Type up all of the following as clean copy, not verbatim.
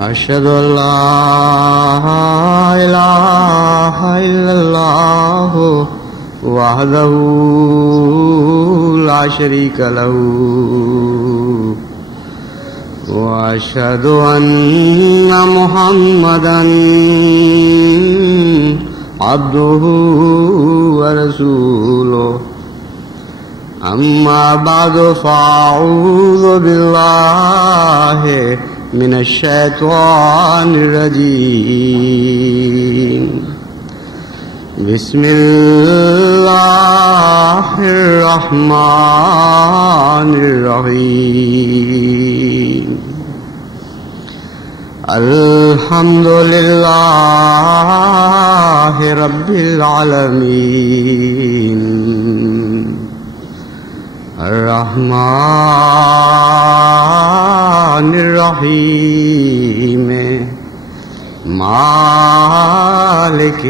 أشهد أن لا إله إلا الله وحده لا شريك له وأشهد أن محمدا عبده ورسوله أما بعد فأعوذ بالله من الشيطان الرجيم بسم الله الرحمن الرحيم الحمد لله رب العالمين الرحمن الرحيم مالك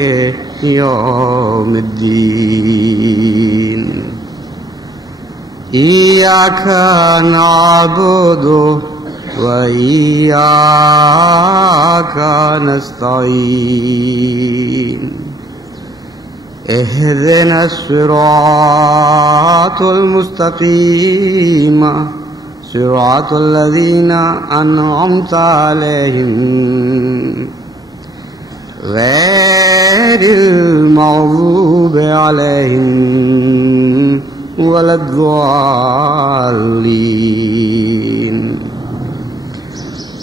يوم الدين إياك نعبد وإياك نستعين اهدنا الصراط المستقيم صراط الذين أنعمت عليهم غير المغضوب عليهم ولا الضالين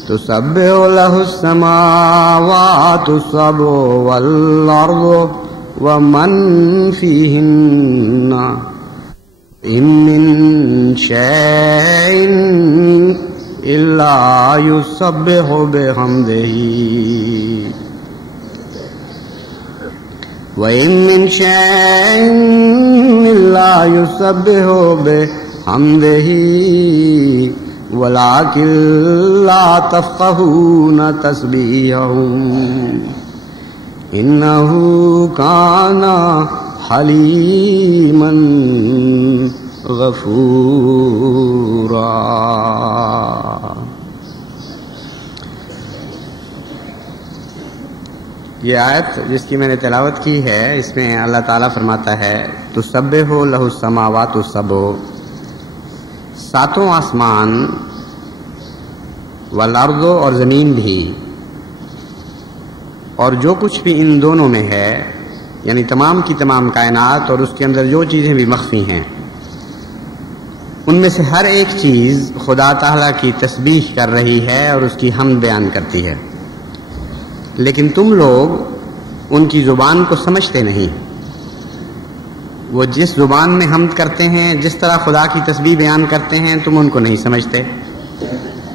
تسبح له السماوات السبع والأرض ومن فيهن إن من شيء إلا يسبح بحمده وإن من شيء إلا يسبح بحمده ولكن لا تفقهون تسبيحهم إنه كان حليما غفورا. یہ آیت جس کی میں نے تلاوت کی ہے، اس میں اللہ تعالیٰ فرماتا ہے تسبح لہ السماوات السبع، ساتوں آسمان، والارض اور زمین بھی، اور جو کچھ بھی ان دونوں میں ہے، یعنی تمام کی تمام کائنات اور اس کے اندر جو چیزیں بھی مخفی ہیں، ان میں سے ہر ایک چیز خدا تعالیٰ کی تسبیح کر رہی ہے اور اس کی حمد بیان کرتی ہے، لیکن تم لوگ ان کی زبان کو سمجھتے نہیں۔ وہ جس زبان میں حمد کرتے ہیں، جس طرح خدا کی تسبیح بیان کرتے ہیں، تم ان کو نہیں سمجھتے۔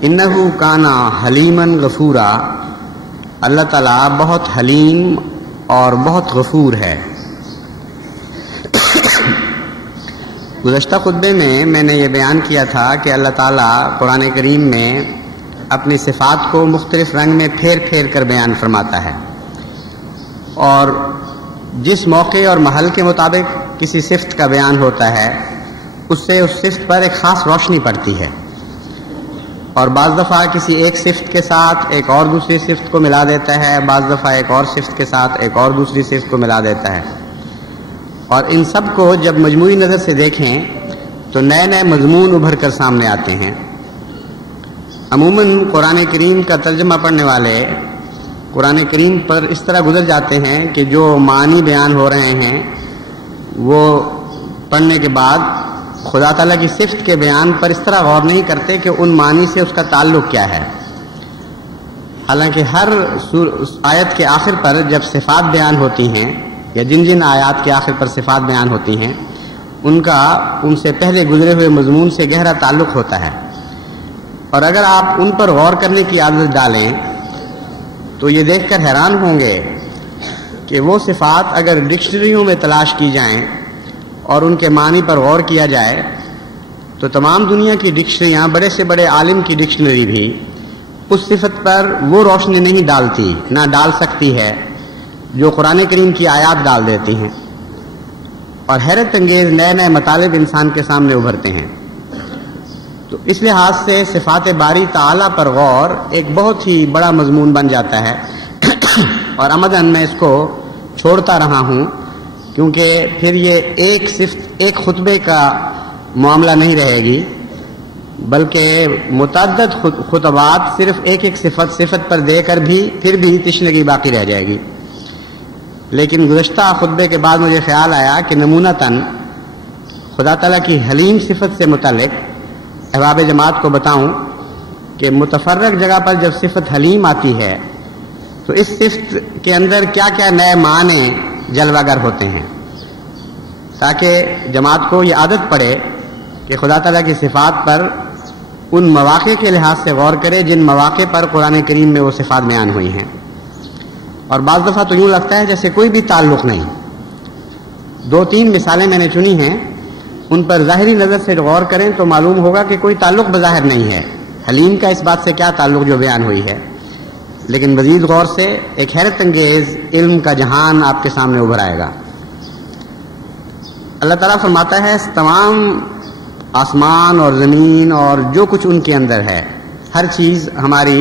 انہ کانا حلیما غفورا، اللہ تعالیٰ بہت حلیم اور بہت غفور ہے۔ گزشتہ خطبے میں نے یہ بیان کیا تھا کہ اللہ تعالیٰ قرآن کریم میں اپنی صفات کو مختلف رنگ میں پھیر پھیر کر بیان فرماتا ہے، اور جس موقع اور محل کے مطابق کسی صفت کا بیان ہوتا ہے، اس سے اس صفت پر ایک خاص روشنی پڑتی ہے، اور بعض دفعہ کسی ایک صفت کے ساتھ ایک اور دوسری صفت کو ملا دیتا ہے، بعض دفعہ ایک اور صفت کے ساتھ ایک اور دوسری صفت کو ملا دیتا ہے، اور ان سب کو جب مجموعی نظر سے دیکھیں تو نئے نئے مضمون ابھر کر سامنے آتے ہیں۔ عموماً قرآن کریم کا ترجمہ پڑھنے والے قرآن کریم پر اس طرح گزر جاتے ہیں کہ جو معنی بیان ہو رہے ہیں وہ پڑھنے کے بعد خدا تعالیٰ کی صفت کے بیان پر اس طرح غور نہیں کرتے کہ ان معنی سے اس کا تعلق کیا ہے، حالانکہ ہر آیت کے آخر پر جب صفات بیان ہوتی ہیں، یا جن جن آیات کے آخر پر صفات بیان ہوتی ہیں، ان کا ان سے پہلے گزرے ہوئے مضمون سے گہرا تعلق ہوتا ہے، اور اگر آپ ان پر غور کرنے کی عادت ڈالیں تو یہ دیکھ کر حیران ہوں گے کہ وہ صفات اگر ڈکشنریوں میں تلاش کی جائیں اور ان کے معنی پر غور کیا جائے تو تمام دنیا کی ڈکشنریاں، بڑے سے بڑے عالم کی ڈکشنری بھی اس صفت پر وہ روشنی نہیں ڈالتی، نہ ڈال سکتی ہے جو قرآن کریم کی آیات ڈال دیتی ہیں، اور حیرت انگیز نئے نئے مطالب انسان کے سامنے ابھرتے ہیں۔ تو اس لحاظ سے صفات باری تعالیٰ پر غور ایک بہت ہی بڑا مضمون بن جاتا ہے اور عمداً میں اس کو چھوڑتا رہا ہوں، کیونکہ پھر یہ ایک خطبے کا معاملہ نہیں رہے گی، بلکہ متعدد خطبات صرف ایک صفت پر دے کر بھی پھر بھی تشنگی باقی رہ جائے گی۔ لیکن گزشتہ خطبے کے بعد مجھے خیال آیا کہ نمونتاً خدا تعالیٰ کی حلیم صفت سے متعلق احباب جماعت کو بتاؤں کہ متفرق جگہ پر جب صفت حلیم آتی ہے تو اس صفت کے اندر کیا کیا نئے معنی جلوہ گر ہوتے ہیں، تاکہ جماعت کو یہ عادت پڑے کہ خدا تعالیٰ کی صفات پر ان مواقع کے لحاظ سے غور کرے جن مواقع پر قرآن کریم میں وہ صفات بیان ہوئی ہیں۔ اور بعض دفعہ تو یوں لگتا ہے جیسے کوئی بھی تعلق نہیں۔ 2-3 مثالیں میں نے چنی ہیں، ان پر ظاہری نظر سے غور کریں تو معلوم ہوگا کہ کوئی تعلق بظاہر نہیں ہے، حلیم کا اس بات سے کیا تعلق جو بیان ہوئی ہے، لیکن مزید غور سے ایک حیرت انگیز علم کا جہان آپ کے سامنے ابھر آئے گا۔ اللہ تعالیٰ فرماتا ہے تمام آسمان اور زمین اور جو کچھ ان کے اندر ہے، ہر چیز ہماری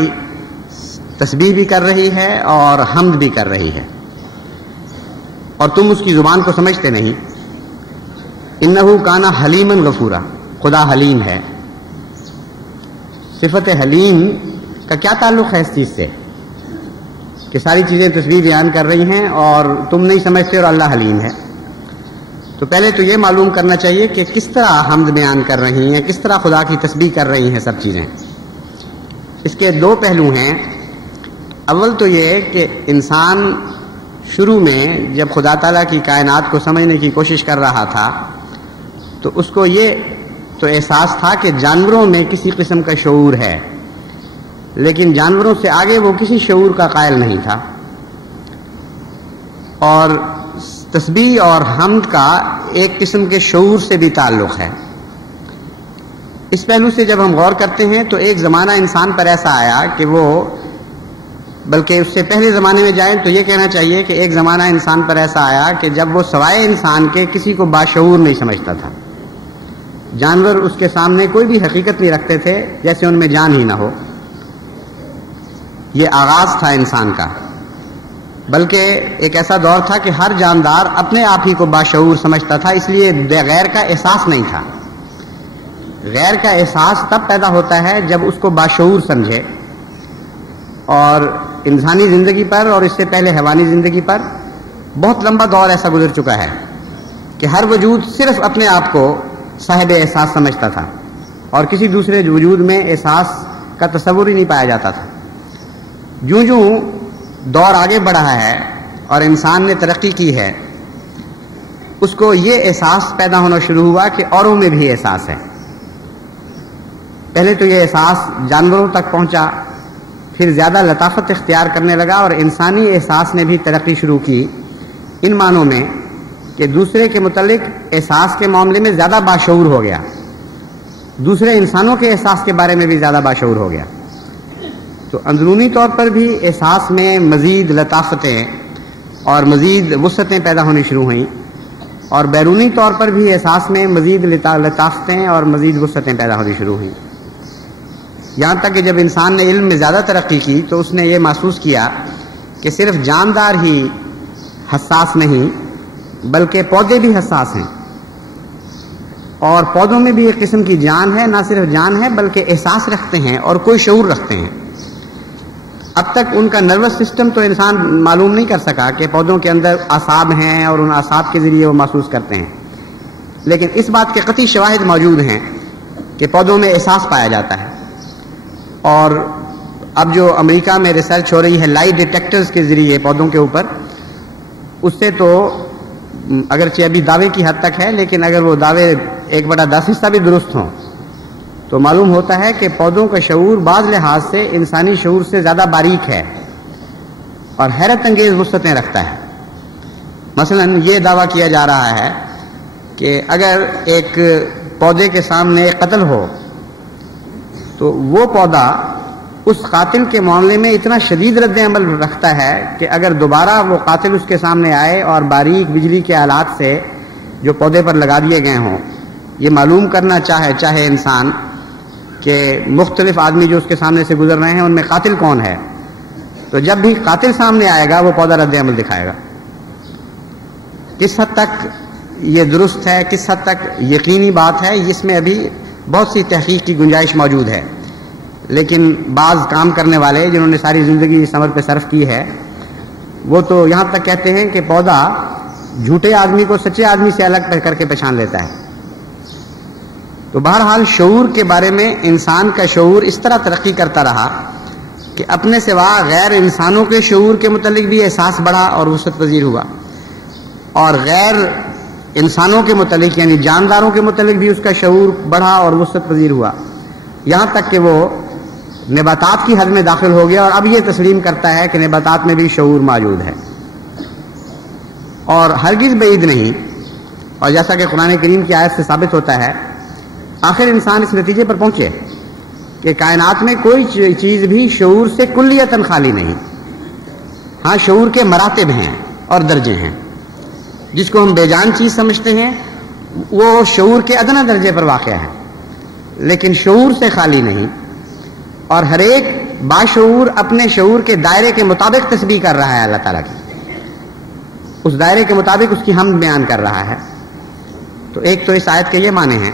تسبیح بھی کر رہی ہے اور حمد بھی کر رہی ہے، اور تم اس کی زبان کو سمجھتے نہیں۔ انہو کانا حلیما غفورا، خدا حلیم ہے۔ صفت حلیم کا کیا تعلق ہے اس چیز سے کہ ساری چیزیں تسبیح بیان کر رہی ہیں اور تم نہیں سمجھتے اور اللہ حلیم ہے؟ تو پہلے تو یہ معلوم کرنا چاہیے کہ کس طرح حمد بیان کر رہی ہیں، کس طرح خدا کی تسبیح کر رہی ہیں سب چیزیں۔ اس کے 2 پہلو ہیں۔ اول تو یہ کہ انسان شروع میں جب خدا تعالیٰ کی کائنات کو سمجھنے کی کوشش کر رہا تھا تو اس کو یہ تو احساس تھا کہ جانوروں میں کسی قسم کا شعور ہے، لیکن جانوروں سے آگے وہ کسی شعور کا قائل نہیں تھا، اور تسبیح اور حمد کا ایک قسم کے شعور سے بھی تعلق ہے۔ اس پہلو سے جب ہم غور کرتے ہیں تو ایک زمانہ انسان پر ایسا آیا کہ وہ، بلکہ اس سے پہلے زمانے میں جائیں تو یہ کہنا چاہیے کہ ایک زمانہ انسان پر ایسا آیا کہ جب وہ سوائے انسان کے کسی کو باشعور نہیں سمجھتا تھا۔ جانور اس کے سامنے کوئی بھی حقیقت نہیں رکھتے تھے، جیسے ان میں جان ہی نہ ہو۔ یہ آغاز تھا انسان کا، بلکہ ایک ایسا دور تھا کہ ہر جاندار اپنے آپ ہی کو باشعور سمجھتا تھا، اس لیے غیر کا احساس نہیں تھا۔ غیر کا احساس تب پیدا ہوتا ہے جب اس کو باشعور سمجھے، اور انسانی زندگی پر اور اس سے پہلے حیوانی زندگی پر بہت لمبا دور ایسا گزر چکا ہے کہ ہر وجود صرف اپنے آپ کو صاحب احساس سمجھتا تھا اور کسی دوسرے وجود میں احساس کا تصور ہی نہیں پایا جاتا تھا۔ جوں جوں دور آگے بڑھا ہے اور انسان نے ترقی کی ہے، اس کو یہ احساس پیدا ہونا شروع ہوا کہ اوروں میں بھی احساس ہے۔ پہلے تو یہ احساس جانوروں تک پہنچا، پھر زیادہ لطافت اختیار کرنے لگا اور انسانی احساس نے بھی ترقی شروع کی، ان معنوں میں کہ دوسرے کے متعلق احساس کے معاملے میں زیادہ باشعور ہو گیا، دوسرے انسانوں کے احساس کے بارے میں بھی زیادہ باشعور ہو گیا۔ تو اندرونی طور پر بھی احساس میں مزید لطافتیں اور مزید وسعتیں پیدا ہونی شروع ہوئیں، اور بیرونی طور پر بھی احساس میں مزید لطافتیں اور مزید وسعتیں پیدا ہونی شروع ہوئیں، یہاں تک کہ جب انسان نے علم میں زیادہ ترقی کی تو اس نے یہ محسوس کیا کہ صرف جاندار ہی حساس نہیں بلکہ پودے بھی حساس ہیں، اور پودوں میں بھی ایک قسم کی جان ہے، نہ صرف جان ہے بلکہ احساس رکھتے ہیں اور کوئی شعور رکھتے ہیں۔ اب تک ان کا نروس سسٹم تو انسان معلوم نہیں کر سکا کہ پودوں کے اندر اعصاب ہیں اور ان اعصاب کے ذریعے وہ محسوس کرتے ہیں، لیکن اس بات کے قطعی شواہد موجود ہیں کہ پودوں میں احساس پایا جاتا ہے۔ اور اب جو امریکہ میں ریسرچ ہو رہی ہے لائٹ ڈیٹیکٹرز کے ذریعے پودوں کے اوپر، اس سے تو اگرچہ ابھی دعوے کی حد تک ہے، لیکن اگر وہ دعوے 1/10 بھی درست ہوں تو معلوم ہوتا ہے کہ پودوں کا شعور بعض لحاظ سے انسانی شعور سے زیادہ باریک ہے اور حیرت انگیز وسعتیں رکھتا ہے۔ مثلا یہ دعویٰ کیا جا رہا ہے کہ اگر ایک پودے کے سامنے قتل ہو تو وہ پودا اس قاتل کے معاملے میں اتنا شدید رد عمل رکھتا ہے کہ اگر دوبارہ وہ قاتل اس کے سامنے آئے اور باریک بجلی کے آلات سے جو پودے پر لگا دیے گئے ہوں یہ معلوم کرنا چاہے انسان کہ مختلف آدمی جو اس کے سامنے سے گزر رہے ہیں ان میں قاتل کون ہے، تو جب بھی قاتل سامنے آئے گا وہ پودا رد عمل دکھائے گا۔ کس حد تک یہ درست ہے، کس حد تک یقینی بات ہے، اس میں ابھی بہت سی تحقیق کی گنجائش موجود ہے، لیکن بعض کام کرنے والے جنہوں نے ساری زندگی اس عمل پہ صرف کی ہے وہ تو یہاں تک کہتے ہیں کہ پودا جھوٹے آدمی کو سچے آدمی سے الگ کر کے پہچان لیتا ہے۔ تو بہرحال شعور کے بارے میں انسان کا شعور اس طرح ترقی کرتا رہا کہ اپنے سوا غیر انسانوں کے شعور کے متعلق بھی احساس بڑھا اور وسعت پذیر ہوا، اور غیر انسانوں کے متعلق یعنی جانداروں کے متعلق بھی اس کا شعور بڑھا اور وسعت پذیر ہوا، یہاں تک کہ وہ نباتات کی حد میں داخل ہو گیا اور اب یہ تسلیم کرتا ہے کہ نباتات میں بھی شعور موجود ہے۔ اور ہرگز بعید نہیں، اور جیسا کہ قرآن کریم کی آیت سے ثابت ہوتا ہے، آخر انسان اس نتیجے پر پہنچے کہ کائنات میں کوئی چیز بھی شعور سے کلیتاً خالی نہیں۔ ہاں شعور کے مراتب ہیں اور درجے ہیں، جس کو ہم بے جان چیز سمجھتے ہیں وہ شعور کے ادنا درجے پر واقع ہے، لیکن شعور سے خالی نہیں، اور ہر ایک باشعور اپنے شعور کے دائرے کے مطابق تسبیح کر رہا ہے اللہ تعالیٰ کی، اس دائرے کے مطابق اس کی حمد بیان کر رہا ہے۔ تو ایک تو اس آیت کے یہ معنی ہیں،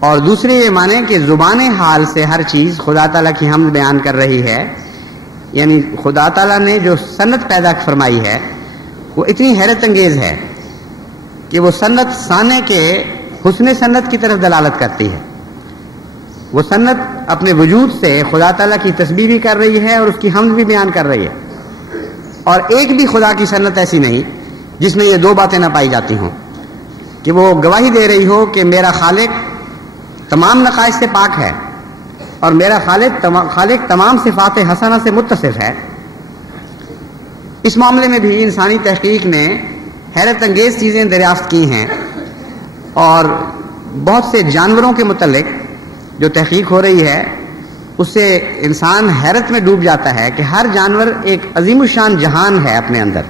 اور دوسرے یہ معنی کہ زبان حال سے ہر چیز خدا تعالیٰ کی حمد بیان کر رہی ہے، یعنی خدا تعالیٰ نے جو سنت پیدا فرمائی ہے وہ اتنی حیرت انگیز ہے کہ وہ سنت سانے کے حسن سنت کی طرف دلالت کرتی ہے۔ وہ سنت اپنے وجود سے خدا تعالیٰ کی تسبیح بھی کر رہی ہے اور اس کی حمد بھی بیان کر رہی ہے، اور ایک بھی خدا کی سنت ایسی نہیں جس میں یہ دو باتیں نہ پائی جاتی ہوں، کہ وہ گواہی دے رہی ہو کہ میرا خالق تمام نقائص سے پاک ہے اور میرا خالق تمام صفات حسنہ سے متصف ہے۔ اس معاملے میں بھی انسانی تحقیق نے حیرت انگیز چیزیں دریافت کی ہیں، اور بہت سے جانوروں کے متعلق جو تحقیق ہو رہی ہے اس سے انسان حیرت میں ڈوب جاتا ہے کہ ہر جانور ایک عظیم الشان جہان ہے اپنے اندر،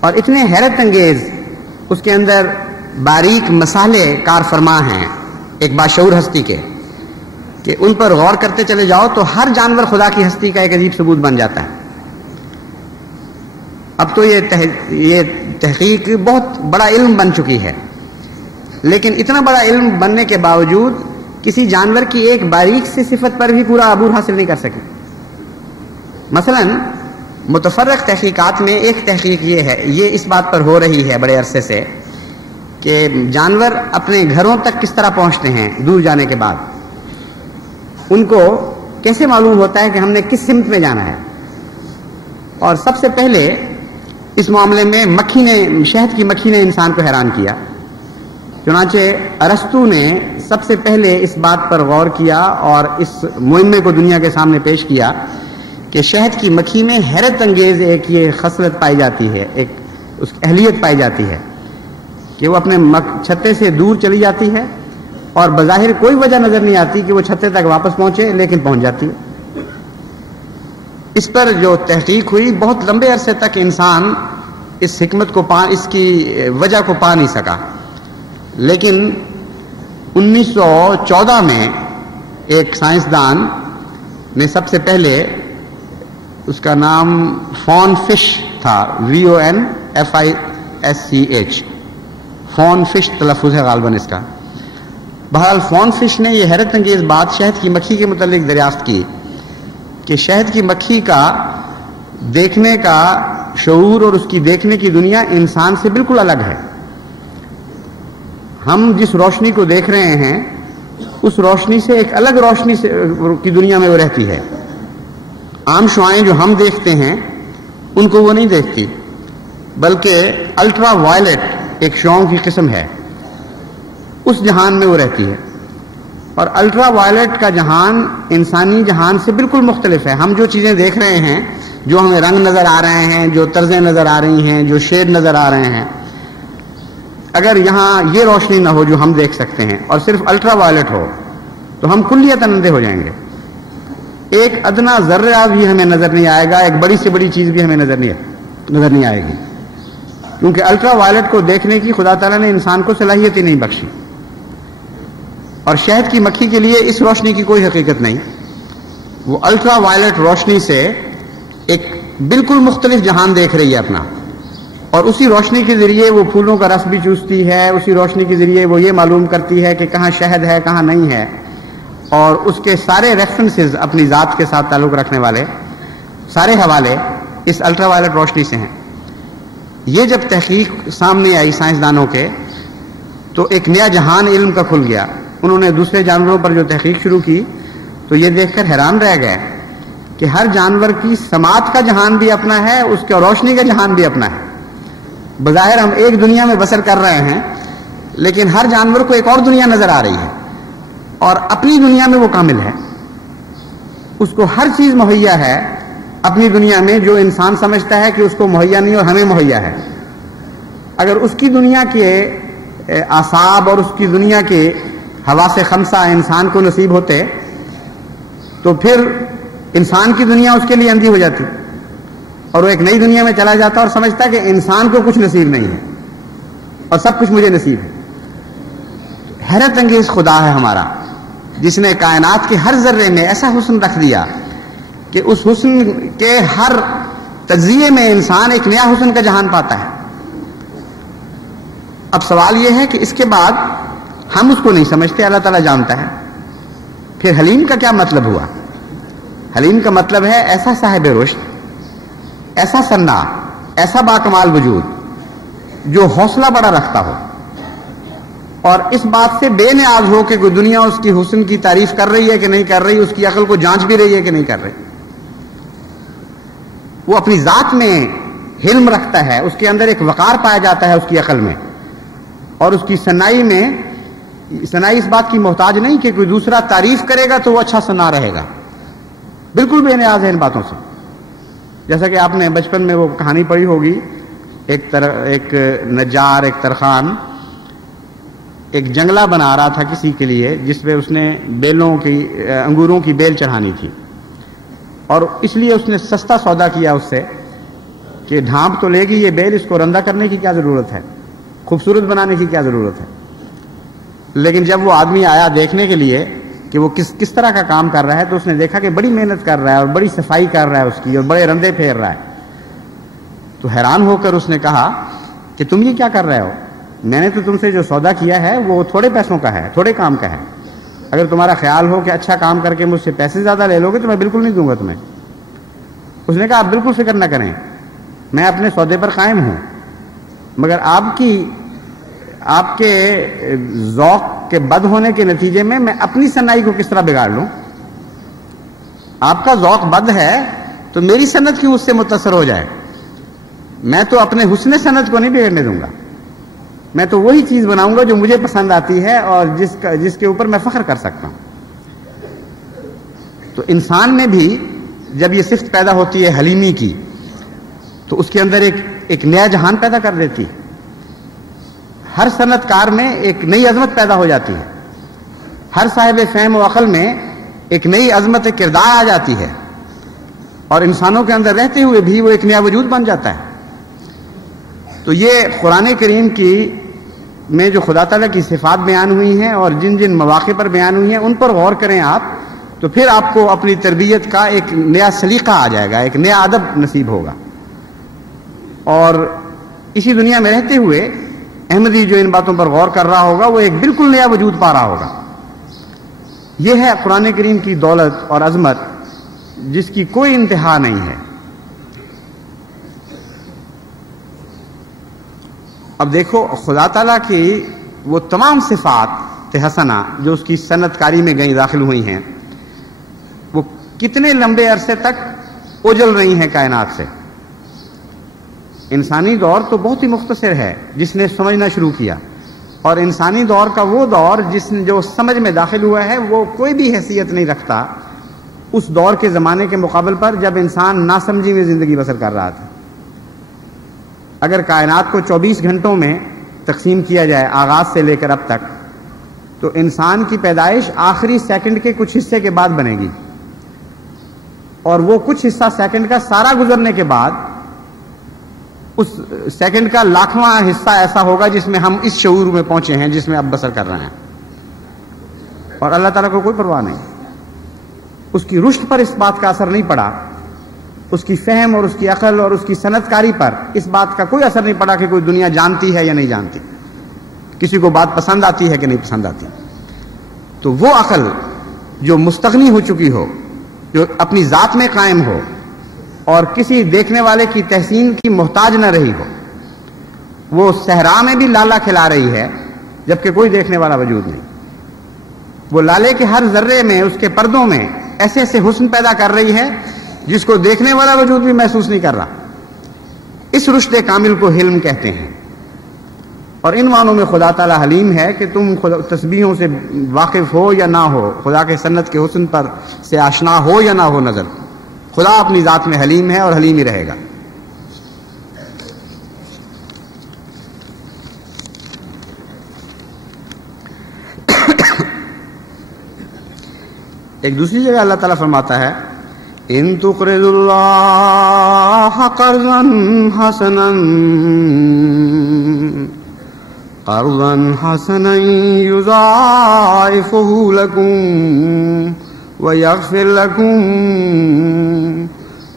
اور اتنے حیرت انگیز اس کے اندر باریک مسالے کار فرما ہیں ایک باشعور ہستی کے، کہ ان پر غور کرتے چلے جاؤ تو ہر جانور خدا کی ہستی کا ایک عجیب ثبوت بن جاتا ہے۔ اب تو یہ تحقیق بہت بڑا علم بن چکی ہے، لیکن اتنا بڑا علم بننے کے باوجود کسی جانور کی ایک باریک سی صفت پر بھی پورا عبور حاصل نہیں کر سکی۔ مثلا متفرق تحقیقات میں ایک تحقیق یہ اس بات پر ہو رہی ہے بڑے عرصے سے کہ جانور اپنے گھروں تک کس طرح پہنچتے ہیں دور جانے کے بعد، ان کو کیسے معلوم ہوتا ہے کہ ہم نے کس سمت میں جانا ہے۔ اور سب سے پہلے اس معاملے میں شہد کی مکھی نے انسان کو حیران کیا، چنانچہ ارسطو نے سب سے پہلے اس بات پر غور کیا اور اس مہمے کو دنیا کے سامنے پیش کیا کہ شہد کی مکھی میں حیرت انگیز ایک یہ خصلت پائی جاتی ہے، ایک اس کی اہلیت پائی جاتی ہے کہ وہ اپنے چھتے سے دور چلی جاتی ہے اور بظاہر کوئی وجہ نظر نہیں آتی کہ وہ چھتے تک واپس پہنچے، لیکن پہنچ جاتی ہے۔ اس پر جو تحقیق ہوئی بہت لمبے عرصے تک انسان اس حکمت کو اس کی وجہ کو پا نہیں سکا، لیکن 1914 میں ایک سائنسدان نے سب سے پہلے، اس کا نام فون فش تھا، VONFISCH، فون فش تلفظ ہے غالباً اس کا۔ بہرحال فون فش نے یہ حیرت انگیز بات شہد کی مکھی کے متعلق دریافت کی کہ شہد کی مکھی کا دیکھنے کا شعور اور اس کی دیکھنے کی دنیا انسان سے بالکل الگ ہے۔ ہم جس روشنی کو دیکھ رہے ہیں اس روشنی سے ایک الگ روشنی کی دنیا میں وہ رہتی ہے۔ عام شعاعیں جو ہم دیکھتے ہیں ان کو وہ نہیں دیکھتی، بلکہ الٹرا وائلٹ ایک شعاؤں کی قسم ہے، اس جہان میں وہ رہتی ہے۔ اور الٹرا وائلٹ کا جہان انسانی جہان سے بالکل مختلف ہے۔ ہم جو چیزیں دیکھ رہے ہیں، جو ہمیں رنگ نظر آ رہے ہیں، جو طرزیں نظر آ رہی ہیں، جو شیڈ نظر آ رہے ہیں، اگر یہاں یہ روشنی نہ ہو جو ہم دیکھ سکتے ہیں اور صرف الٹرا وائلٹ ہو تو ہم کلیتاً اندھے ہو جائیں گے۔ ایک ادنا ذرہ بھی ہمیں نظر نہیں آئے گا، ایک بڑی سے بڑی چیز بھی ہمیں نظر نہیں آئے گی، کیونکہ الٹرا وائلٹ کو دیکھنے کی خدا تعالیٰ نے انسان کو صلاحیت ہی نہیں بخشی۔ اور شہد کی مکھی کے لیے اس روشنی کی کوئی حقیقت نہیں. وہ الٹرا وائلٹ روشنی سے ایک بالکل مختلف جہان دیکھ رہی ہے اپنا، اور اسی روشنی کے ذریعے وہ پھولوں کا رس بھی چوستی ہے، اسی روشنی کے ذریعے وہ یہ معلوم کرتی ہے کہ کہاں شہد ہے کہاں نہیں ہے، اور اس کے سارے ریفرنسز اپنی ذات کے ساتھ تعلق رکھنے والے سارے حوالے اس الٹرا وائلٹ روشنی سے ہیں. یہ جب تحقیق سامنے آئی سائنسدانوں کے تو ایک نیا جہان علم کا کھل گیا. انہوں نے دوسرے جانوروں پر جو تحقیق شروع کی تو یہ دیکھ کر حیران رہ گئے کہ ہر جانور کی سماعت کا جہان بھی اپنا ہے، اس کے روشنی کا جہان بھی اپنا ہے. بظاہر ہم ایک دنیا میں بسر کر رہے ہیں، لیکن ہر جانور کو ایک اور دنیا نظر آ رہی ہے، اور اپنی دنیا میں وہ کامل ہے. اس کو ہر چیز مہیا ہے اپنی دنیا میں جو انسان سمجھتا ہے کہ اس کو مہیا نہیں اور ہمیں مہیا ہے. اگر اس کی دنیا کے اعصاب اور اس کی دنیا کے حواس خمسہ انسان کو نصیب ہوتے تو پھر انسان کی دنیا اس کے لیے اندھی ہو جاتی، اور وہ ایک نئی دنیا میں چلا جاتا اور سمجھتا کہ انسان کو کچھ نصیب نہیں ہے اور سب کچھ مجھے نصیب ہے. حیرت انگیز خدا ہے ہمارا، جس نے کائنات کے ہر ذرے میں ایسا حسن رکھ دیا کہ اس حسن کے ہر تجزیے میں انسان ایک نیا حسن کا جہان پاتا ہے. اب سوال یہ ہے کہ اس کے بعد ہم اس کو نہیں سمجھتے، اللہ تعالیٰ جانتا ہے. پھر حلیم کا کیا مطلب ہوا؟ حلیم کا مطلب ہے ایسا صاحب رشد، ایسا سنا، ایسا باکمال وجود جو حوصلہ بڑا رکھتا ہو اور اس بات سے بے نیاز ہو کہ کوئی دنیا اس کی حسن کی تعریف کر رہی ہے کہ نہیں کر رہی، اس کی عقل کو جانچ بھی رہی ہے کہ نہیں کر رہی. وہ اپنی ذات میں حلم رکھتا ہے، اس کے اندر ایک وقار پایا جاتا ہے اس کی عقل میں، اور اس کی سنائی میں سنائی اس بات کی محتاج نہیں کہ کوئی دوسرا تعریف کرے گا تو وہ اچھا سنا رہے گا. بالکل بے نیاز ہے ان باتوں سے. جیسا کہ آپ نے بچپن میں وہ کہانی پڑھی ہوگی، ایک نجار، ایک ترخان ایک جنگلہ بنا رہا تھا کسی کے لیے، جس پہ اس نے انگوروں کی بیل چڑھانی تھی، اور اس لیے اس نے سستا سودا کیا اس سے کہ ڈھانپ تو لے گی یہ بیل، اس کو رندہ کرنے کی کیا ضرورت ہے، خوبصورت بنانے کی کیا ضرورت ہے. لیکن جب وہ آدمی آیا دیکھنے کے لیے کہ وہ کس طرح کا کام کر رہا ہے تو اس نے دیکھا کہ بڑی محنت کر رہا ہے اور بڑی صفائی کر رہا ہے اس کی، اور بڑے رندے پھیر رہا ہے. تو حیران ہو کر اس نے کہا کہ تم یہ کیا کر رہے ہو؟ میں نے تو تم سے جو سودا کیا ہے وہ تھوڑے پیسوں کا ہے، تھوڑے کام کا ہے. اگر تمہارا خیال ہو کہ اچھا کام کر کے مجھ سے پیسے زیادہ لے لو گے تو میں بالکل نہیں دوں گا تمہیں. اس نے کہا آپ بالکل فکر نہ کریں، میں اپنے سودے پر قائم ہوں، مگر آپ کے ذوق کے بد ہونے کے نتیجے میں اپنی صنعت کو کس طرح بگاڑ لوں؟ آپ کا ذوق بد ہے تو میری صنعت کیوں اس سے متاثر ہو جائے؟ میں تو اپنے حسن صنعت کو نہیں بگڑنے دوں گا. میں تو وہی چیز بناؤں گا جو مجھے پسند آتی ہے اور جس کے اوپر میں فخر کر سکتا ہوں. تو انسان میں بھی جب یہ صفت پیدا ہوتی ہے حلیمی کی تو اس کے اندر ایک نیا جہان پیدا کر دیتی ہے. ہر صنعت کار میں ایک نئی عظمت پیدا ہو جاتی ہے، ہر صاحب فہم و عقل میں ایک نئی عظمت کردار آ جاتی ہے، اور انسانوں کے اندر رہتے ہوئے بھی وہ ایک نیا وجود بن جاتا ہے. تو یہ قرآن کریم میں جو خدا تعالیٰ کی صفات بیان ہوئی ہیں اور جن جن مواقع پر بیان ہوئی ہیں ان پر غور کریں آپ، تو پھر آپ کو اپنی تربیت کا ایک نیا سلیقہ آ جائے گا، ایک نیا ادب نصیب ہوگا. اور اسی دنیا میں رہتے ہوئے احمدی جو ان باتوں پر غور کر رہا ہوگا وہ ایک بالکل نیا وجود پا رہا ہوگا. یہ ہے قرآن کریم کی دولت اور عظمت جس کی کوئی انتہا نہیں ہے. اب دیکھو خدا تعالیٰ کی وہ تمام صفات حسنہ جو اس کی صنعت کاری میں گئی داخل ہوئی ہیں، وہ کتنے لمبے عرصے تک اجل رہی ہیں کائنات سے. انسانی دور تو بہت ہی مختصر ہے جس نے سمجھنا شروع کیا، اور انسانی دور کا وہ دور جو سمجھ میں داخل ہوا ہے وہ کوئی بھی حیثیت نہیں رکھتا اس دور کے زمانے کے مقابل پر جب انسان ناسمجھی میں زندگی بسر کر رہا تھا. اگر کائنات کو 24 گھنٹوں میں تقسیم کیا جائے آغاز سے لے کر اب تک، تو انسان کی پیدائش آخری سیکنڈ کے کچھ حصے کے بعد بنے گی، اور وہ کچھ حصہ سیکنڈ کا سارا گزرنے کے بعد اس سیکنڈ کا 1,00,000واں حصہ ایسا ہوگا جس میں ہم اس شعور میں پہنچے ہیں جس میں اب بسر کر رہے ہیں. اور اللہ تعالیٰ کو کوئی پرواہ نہیں. اس کی رشد پر اس بات کا اثر نہیں پڑا، اس کی فہم اور اس کی عقل اور اس کی صنعت کاری پر اس بات کا کوئی اثر نہیں پڑا کہ کوئی دنیا جانتی ہے یا نہیں جانتی، کسی کو بات پسند آتی ہے کہ نہیں پسند آتی. تو وہ عقل جو مستغنی ہو چکی ہو، جو اپنی ذات میں قائم ہو اور کسی دیکھنے والے کی تحسین کی محتاج نہ رہی ہو، وہ صحرا میں بھی لالا کھلا رہی ہے جبکہ کوئی دیکھنے والا وجود نہیں. وہ لالے کے ہر ذرے میں، اس کے پردوں میں ایسے ایسے حسن پیدا کر رہی ہے جس کو دیکھنے والا وجود بھی محسوس نہیں کر رہا. اس رشد کامل کو حلم کہتے ہیں. اور ان معنوں میں خدا تعالیٰ حلیم ہے کہ تم تسبیحوں سے واقف ہو یا نہ ہو، خدا کے صنعت کے حسن پر سے آشنا ہو یا نہ ہو نظر، خدا اپنی ذات میں حلیم ہے اور حلیم ہی رہے گا. ایک دوسری جگہ اللہ تعالیٰ فرماتا ہے ان تقرضوا اللہ قرضا حسنا یضاعفہ لکم ویغفر لکم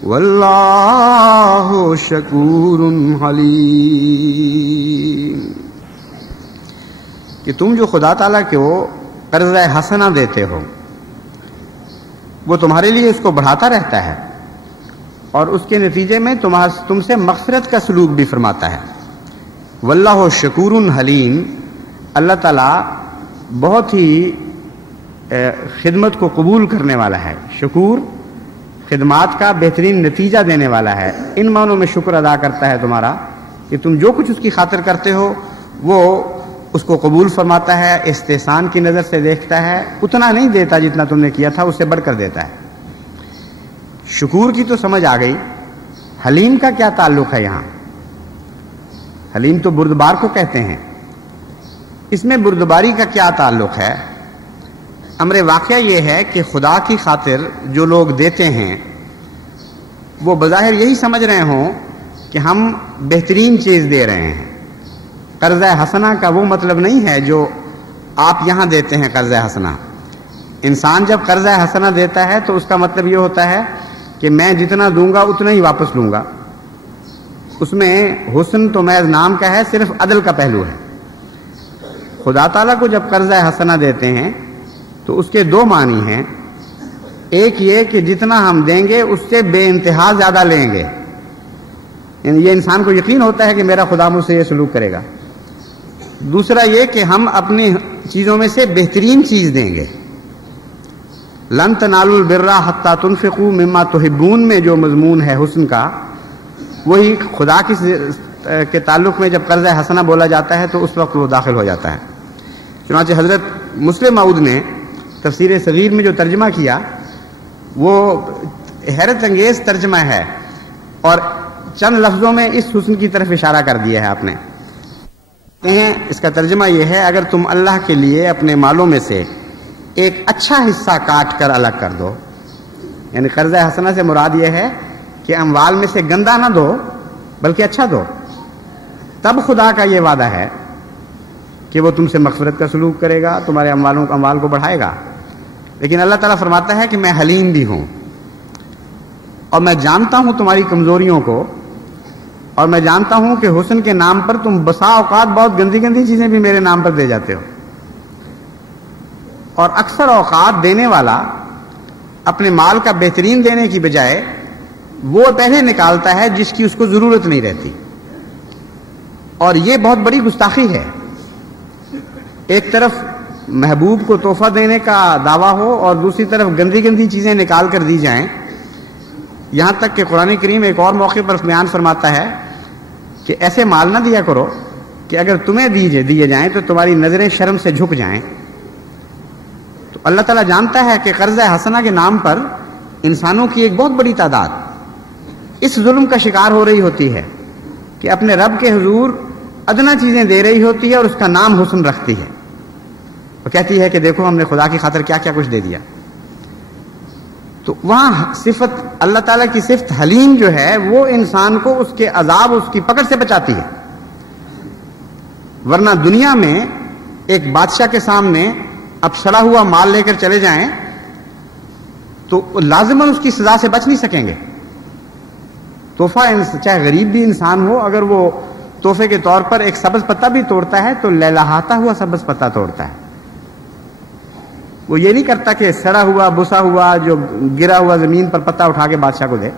واللہ شکور حلیم. کہ تم جو خدا تعالیٰ کو قرض حسنہ دیتے ہو، وہ تمہارے لیے اس کو بڑھاتا رہتا ہے اور اس کے نتیجے میں تم سے مغفرت کا سلوک بھی فرماتا ہے. واللہ شکور حلیم، اللہ تعالیٰ بہت ہی خدمت کو قبول کرنے والا ہے. شکور خدمات کا بہترین نتیجہ دینے والا ہے. ان معنوں میں شکر ادا کرتا ہے تمہارا کہ تم جو کچھ اس کی خاطر کرتے ہو وہ اس کو قبول فرماتا ہے، استحسان کی نظر سے دیکھتا ہے، اتنا نہیں دیتا جتنا تم نے کیا تھا، اس سے بڑھ کر دیتا ہے. شکور کی تو سمجھ آ گئی. حلیم کا کیا تعلق ہے یہاں؟ حلیم تو بردبار کو کہتے ہیں. اس میں بردباری کا کیا تعلق ہے؟ امر واقعہ یہ ہے کہ خدا کی خاطر جو لوگ دیتے ہیں وہ بظاہر یہی سمجھ رہے ہوں کہ ہم بہترین چیز دے رہے ہیں. قرض حسنہ کا وہ مطلب نہیں ہے جو آپ یہاں دیتے ہیں. قرض حسنہ، انسان جب قرض حسنہ دیتا ہے تو اس کا مطلب یہ ہوتا ہے کہ میں جتنا دوں گا اتنا ہی واپس لوں گا. اس میں حسن تو محض نام کا ہے، صرف عدل کا پہلو ہے. خدا تعالیٰ کو جب قرض حسنہ دیتے ہیں تو اس کے دو معنی ہیں. ایک یہ کہ جتنا ہم دیں گے اس سے بے انتہا زیادہ لیں گے، یعنی یہ انسان کو یقین ہوتا ہے کہ میرا خدا مجھ سے یہ سلوک کرے گا. دوسرا یہ کہ ہم اپنی چیزوں میں سے بہترین چیز دیں گے. لن تنالوا البر حتی تنفقوا مما تحبون میں جو مضمون ہے حسن کا، وہی خدا کے تعلق میں جب قرض حسنہ بولا جاتا ہے تو اس وقت وہ داخل ہو جاتا ہے. چنانچہ حضرت مسلم معود نے تفسیر صغیر میں جو ترجمہ کیا وہ حیرت انگیز ترجمہ ہے اور چند لفظوں میں اس حسن کی طرف اشارہ کر دیا ہے آپ نے. اس کا ترجمہ یہ ہے اگر تم اللہ کے لیے اپنے مالوں میں سے ایک اچھا حصہ کاٹ کر الگ کر دو، یعنی قرض حسنہ سے مراد یہ ہے کہ اموال میں سے گندا نہ دو بلکہ اچھا دو، تب خدا کا یہ وعدہ ہے کہ وہ تم سے مغفرت کا سلوک کرے گا، تمہارے اموال کو بڑھائے گا. لیکن اللہ تعالیٰ فرماتا ہے کہ میں حلیم بھی ہوں اور میں جانتا ہوں تمہاری کمزوریوں کو، اور میں جانتا ہوں کہ حسن کے نام پر تم بسا اوقات بہت گندی گندی چیزیں بھی میرے نام پر دے جاتے ہو. اور اکثر اوقات دینے والا اپنے مال کا بہترین دینے کی بجائے وہ پہلے نکالتا ہے جس کی اس کو ضرورت نہیں رہتی، اور یہ بہت بڑی گستاخی ہے. ایک طرف محبوب کو تحفہ دینے کا دعویٰ ہو اور دوسری طرف گندی گندی چیزیں نکال کر دی جائیں. یہاں تک کہ قرآن کریم ایک اور موقع پر بیان فرماتا ہے کہ ایسے مال نہ دیا کرو کہ اگر تمہیں دیے جائیں تو تمہاری نظریں شرم سے جھک جائیں. تو اللہ تعالیٰ جانتا ہے کہ قرض حسنہ کے نام پر انسانوں کی ایک بہت بڑی تعداد اس ظلم کا شکار ہو رہی ہوتی ہے کہ اپنے رب کے حضور ادنا چیزیں دے رہی ہوتی ہے اور اس کا نام حسن رکھتی ہے، وہ کہتی ہے کہ دیکھو ہم نے خدا کی خاطر کیا کیا کچھ دے دیا. تو وہاں صفت اللہ تعالیٰ کی صفت حلیم جو ہے وہ انسان کو اس کے عذاب، اس کی پکڑ سے بچاتی ہے. ورنہ دنیا میں ایک بادشاہ کے سامنے اب سڑا ہوا مال لے کر چلے جائیں تو لازماً اس کی سزا سے بچ نہیں سکیں گے. تحفہ چاہے غریب بھی انسان ہو، اگر وہ تحفے کے طور پر ایک سبز پتا بھی توڑتا ہے تو لہلہاتا ہوا سبز پتا توڑتا ہے. وہ یہ نہیں کرتا کہ سڑا ہوا بسا ہوا جو گرا ہوا زمین پر پتا اٹھا کے بادشاہ کو دے.